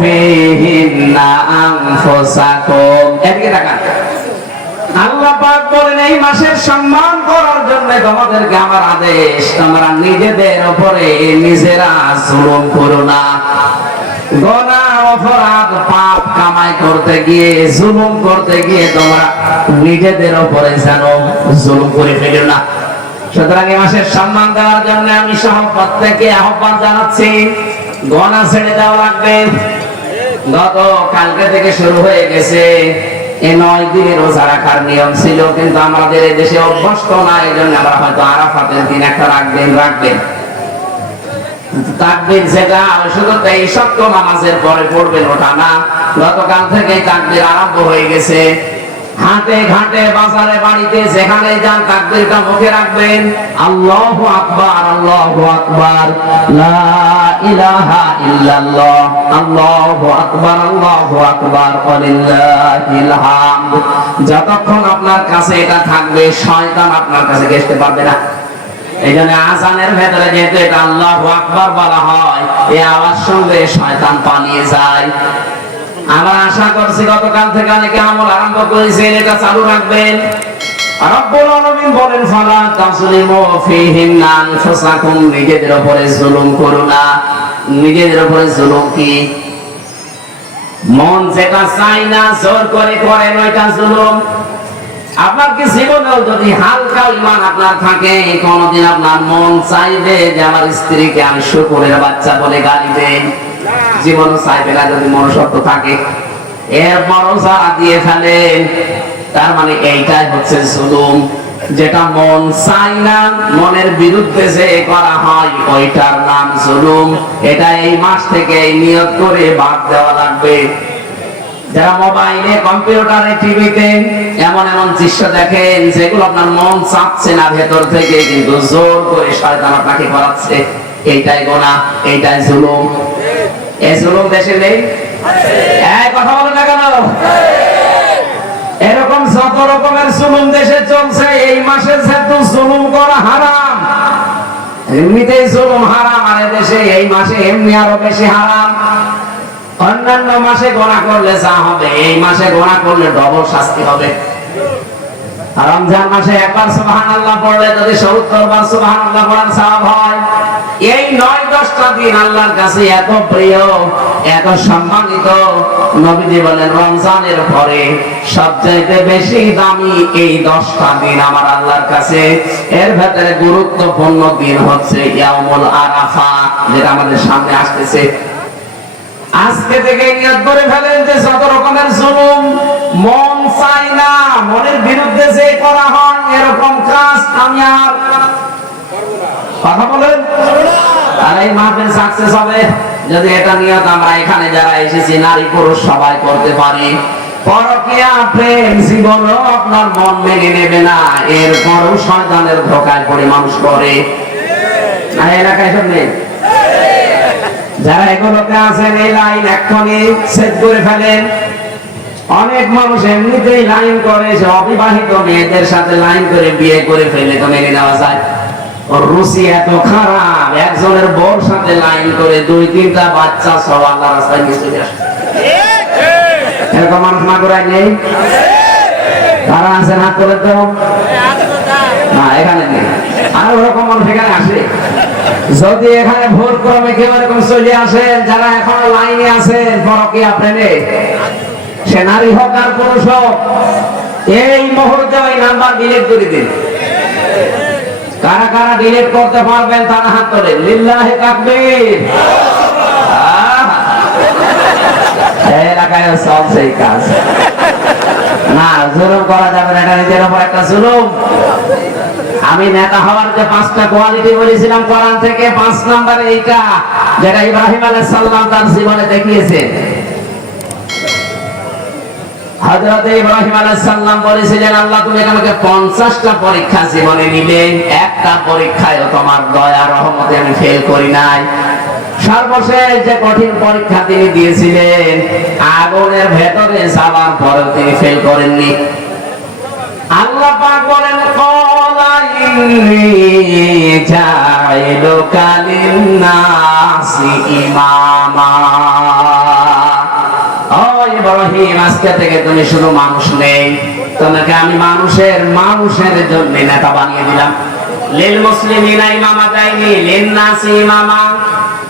ফিহিন্না আনফুসাকুম এদিকে তাকান। আল্লাহ পাক বলেন, এই মাসের সম্মান করার জন্য তোমাদেরকে আমার আদেশ, তোমরা নিজেদের উপরে নিজেরা জুলুম করো না। গোনা, অপরাধ, পাপ কামাই করতে গিয়ে, জুলুম করতে গিয়ে তোমরা নিজেদের উপরে যেন জুলুম করে ফেলো না। সুতরাং এই মাসের সম্মান দেওয়ার জন্য আমি সহ প্রত্যেকে আহ্বান জানাচ্ছি। গনা ছেড়ে দেওয়া লাগবে। গত কালকে থেকে শুরু হয়ে গেছে। এই নয় দিনে রোজা রাখার নিয়ম ছিল, কিন্তু আমাদের দেশে অভ্যস্ত না এই জন্য আমরা হয়তো আরাফাতের দিন একটা রাখবেন রাখবেন। তাকবির যেটা শুধু এই সত্য নামাজের পরে পড়বেন, ওটা না। গতকাল থেকে তাকবির আরম্ভ হয়ে গেছে। হাটে ঘাটে বাজারে, বাড়িতে যেখানে যান তাকবিরটা মুখে রাখবেন। আল্লাহু আকবার আল্লাহু আকবার। লা ইলাহা ইল্লাল্লাহ। আল্লাহু আকবার আল্লাহু আকবার। ওয়ালিল্লাহিল হামদ যতক্ষণ আপনার কাছে এটা থাকবে, শয়তান আপনার কাছে ঘেষতে পারবে না। এই জন্য আজানের ভেতরে যেহেতু এটা আল্লাহ আকবার বলা হয় এই আওয়াজ সঙ্গে শয়তান পালিয়ে যায়। আমরা আশা করছি গতকাল থেকে অনেকে আমল আরম্ভ করেছেন, এটা চালু রাখবেন। আপনার যদি হালকা ইমান আপনার থাকে, কোনদিন আপনার মন চাইবে যে আমার স্ত্রীকে আমি শুকুরের বাচ্চা বলে গালি দেন জীবনও চাইবে না যদি মনুষ্যত্ব থাকে। এরপরও যারা দিয়ে ফেলেন তার মানে এইটাই হচ্ছে জুলুম। যেটা মন চাই না, মনের বিরুদ্ধে যে করা হয়, ওইটার নাম জুলুম। এটা এই মাস থেকে নিয়ত করে বাদ দেওয়া লাগবে। যারা মোবাইলে, কম্পিউটারে, টিভিতে এমন এমন দৃশ্য দেখেন, যেগুলো আপনার মন চাচ্ছে না ভেতর থেকে, কিন্তু জোর করে শয়তান আপনাকে করাচ্ছে, এইটাই গোনা এইটাই জুলুম। এই দেশে নেই? কথা বলে না কেন? এরকম যত রকমের দেশে চলছে, এই মাসে যেহেতু করা হারাম, এমনিতেই জুলুম হারাম, আর দেশে এই মাসে এমনি আরও বেশি হারাম। অন্যান্য মাসে গোনা করলে যা হবে, এই মাসে গোনা করলে ডবল শাস্তি হবে। রমজান মাসে একবার সুবাহান আল্লাহ পড়লে যদি সত্তর বার সুবাহান আল্লাহ পড়ার সওয়াব হয়, এই নয় দশটা দিন আল্লাহর কাছে এত প্রিয়, এত সম্মানিত, নবীজি বলেন, রমজানের পরে সবচাইতে বেশি দামি এই দশটা দিন আমার আল্লাহর কাছে। এর ভেতরে গুরুত্বপূর্ণ দিন হচ্ছে ইয়ামুল আরাফা, যেটা আমাদের সামনে আসতেছে। আজকে থেকে নিয়ত করে ফেলেন মনের বিরুদ্ধে যে করা হয়, এরকম কাজ আমি আর কথা বলেন? আর এই সাকসেস হবে। যদি এটা আমরা এখানে যারা এসেছি, নারী পুরুষ সবাই করতে পারি। পরকিয়া প্রেম আপনার মন মেনে নেবে না। এরপরও ধোকায় পড়ে মানুষ করে। এলাকায় যারা এগুলোতে আছেন, এই লাইন এক্ষুনি সেট করে ফেলেন। অনেক মানুষ এমনিতেই লাইন করে যে অবিবাহিত মেয়েদের সাথে লাইন করে বিয়ে করে ফেলে, তো মেনে নেওয়া যায়। এত খারাপ, একজনের সাথে লাইন করে দুই, তিনটা বাচ্চা সব আল্লাহ রাস্তায় এরকম মানুষ না নেই? তারা আছেন হাত করে তো? না, এখানে নেই। আর ওরকম মানুষ এখানে আসে? যদি এখানে ভোট ক্রমে কেউ এরকম চলে আসেন যারা এখন লাইনে আছেন পরকিয়া প্রেমে? সে নারী হোক আর পুরুষ হোক, এই মুহূর্তে ওই নাম্বার ডিলিট করে দিন। কারা কারা ডিলিট করতে পারবেন তারা হাত তোলেন লিল্লাহে তাকবীর। এলাকায় চলছে এই কাজ। না, জুলুম করা যাবে না, এটা নিজের উপর একটা জুলুম। আমি নেতা হওয়ার যে পাঁচটা কোয়ালিটি বলেছিলাম কোরআন থেকে, পাঁচ নাম্বার এইটা, যেটা ইব্রাহিম আলাইহিস সালাম তার জীবনে দেখিয়েছেন হযরত ইব্রাহিম আলাইহিস সালাম বলেছিলেন, আল্লাহ, তুমি আমাকে 50টা পরীক্ষা জীবনে নিলে। একটা পরীক্ষায়ও তোমার দয়া, রহমতে আমি ফেল করি নাই। সর্বশেষ যে কঠিন পরীক্ষা তিনি দিয়েছিলেন, আগুনের ভেতরে যাওয়ার পরেও তিনি ফেল করেননি। আল্লাহ পাক বলেন কল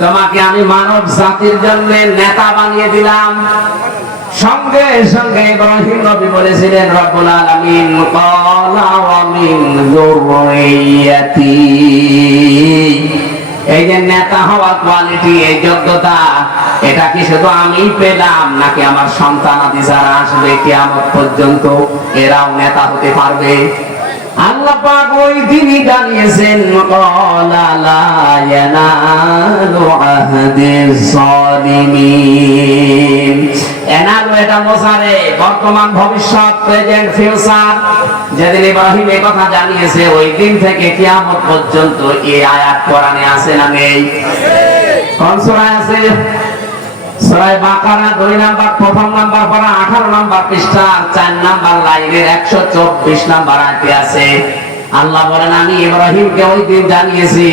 তোমাকে আমি মানব জাতির জন্য নেতা বানিয়ে দিলাম। সঙ্গে সঙ্গে ইব্রাহিম নবী বলেছিলেন, রব্বুল আলামিন মিন এই যে নেতা হওয়ার কোয়ালিটি এই যোগ্যতা এটা কি শুধু আমি পেলাম, নাকি আমার সন্তানাদি যারা আসবে কিয়ামত পর্যন্ত এরাও নেতা হতে পারবে? আল্লাহ পাক ওই দিনই জানিয়েছেন এটা বর্তমান ভবিষ্যৎ যেদিন কথা জানিয়েছে, ওই দিন থেকে পর্যন্ত আয়াত কোরআনে আছে না নেই? আছে? সূরা বাকারা, দুই নাম্বার, প্রথম নাম্বার পড়া 18 নাম্বার পৃষ্ঠা, চার নাম্বার লাইনের 124 নাম্বার আয়াতে আছে। আল্লাহ বলেন, আমি ইব্রাহিমকে ওই দিন জানিয়েছি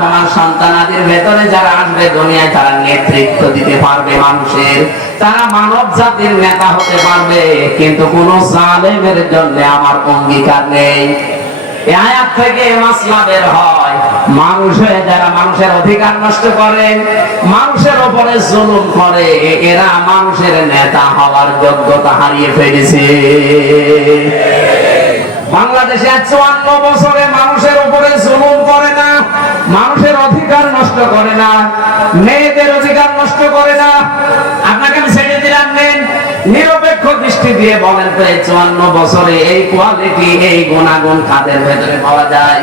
তোমার সন্তানাদের ভেতরে যারা আসবে দুনিয়ায়, তারা নেতৃত্ব দিতে পারবে মানুষের। তারা মানব জাতির নেতা হতে পারবে, কিন্তু কোন জালেমের জন্য আমার অঙ্গীকার নেই। আয়াত থেকে মাসলা বের হয়। মানুষ হয়ে যারা মানুষের অধিকার নষ্ট করে, মানুষের উপরে জুলুম করে, এরা মানুষের নেতা হওয়ার যোগ্যতা হারিয়ে ফেলেছে। বাংলাদেশে চুয়ান্ন বছরে মানুষের উপরে জুলুম করে না, মানুষের অধিকার নষ্ট করে না, মেয়েদের অধিকার নষ্ট করে না। আপনাকে আমি ছেড়ে দিলাম, নেন। নিরপেক্ষ দৃষ্টি দিয়ে বলেন তো, এই চুয়ান্ন বছরে এই কোয়ালিটি এই গুণাগুণ কাদের ভেতরে পাওয়া যায়?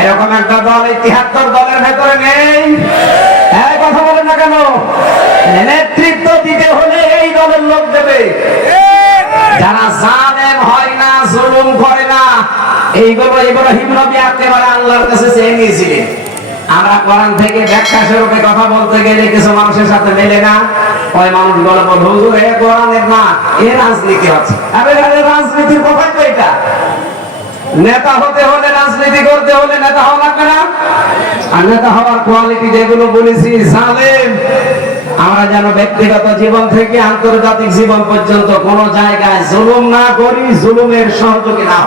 এরকম একটা দল এই তিহাত্তর দলের ভেতরে নেই। কথা বলেন না কেন? নেতৃত্ব দিতে হলে এই দলের লোক দেবে। যারা জালেম হয় না, জুলুম করে না, এইগুলো ইব্রাহিম নবী একেবারে আল্লাহর কাছে চেয়ে নিয়েছিলেন। আমরা কোরআন থেকে ব্যাখ্যা স্বরূপে কথা বলতে গেলে কিছু মানুষের সাথে মেলে না। ওই মানুষ বলে বল হুজুর, এ কোরআনের না, এ রাজনীতি হচ্ছে। আরে রাজনীতির কথাই তো এটা। নেতা হতে হলে রাজনীতি করতে হলে নেতা হওয়া লাগবে না? আর নেতা হওয়ার কোয়ালিটি যেগুলো বলেছি, জালেম। আমরা যেন ব্যক্তিগত জীবন থেকে আন্তর্জাতিক জীবন পর্যন্ত কোন জায়গায় জুলুম না করি, জুলুমের সহযোগী না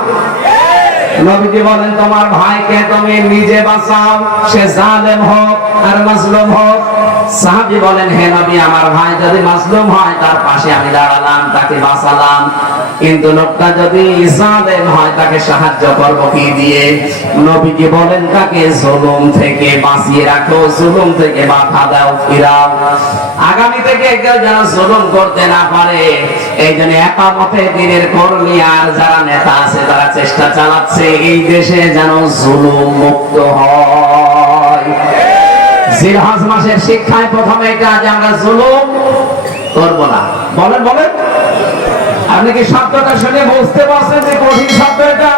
নবীজি বলেন, তোমার ভাইকে তুমি নিজে বাঁচাও, সে জালেম হোক আর মাজলুম হোক, সাহাবী বলেন, হে নবী, আমার ভাই যদি মাজলুম হয়, তার পাশে আমি দাঁড়ালাম, তাকে বাঁচালাম। কিন্তু লোকটা যদি জালেম হয়, তাকে সাহায্য করব কি দিয়ে? নবীজি বলেন, তাকে জুলুম থেকে বাঁচিয়ে রাখো, জুলুম থেকে বাধা দাও, ফিরাও। আগামী থেকে কেউ যেন জুলুম করতে না পারে, এই জন্য একামতে দিনের কর্মী, আর যারা নেতা আছে, তারা চেষ্টা চালাচ্ছে, এই দেশে যেন জুলুম মুক্ত হয়। জিলহজ মাসের শিক্ষায় প্রথমে এটা আমরা জুলুম করব না। বলেন বলেন। আপনি কি শব্দটা শুনে বুঝতে পারছেন যে কঠিন শব্দ এটা?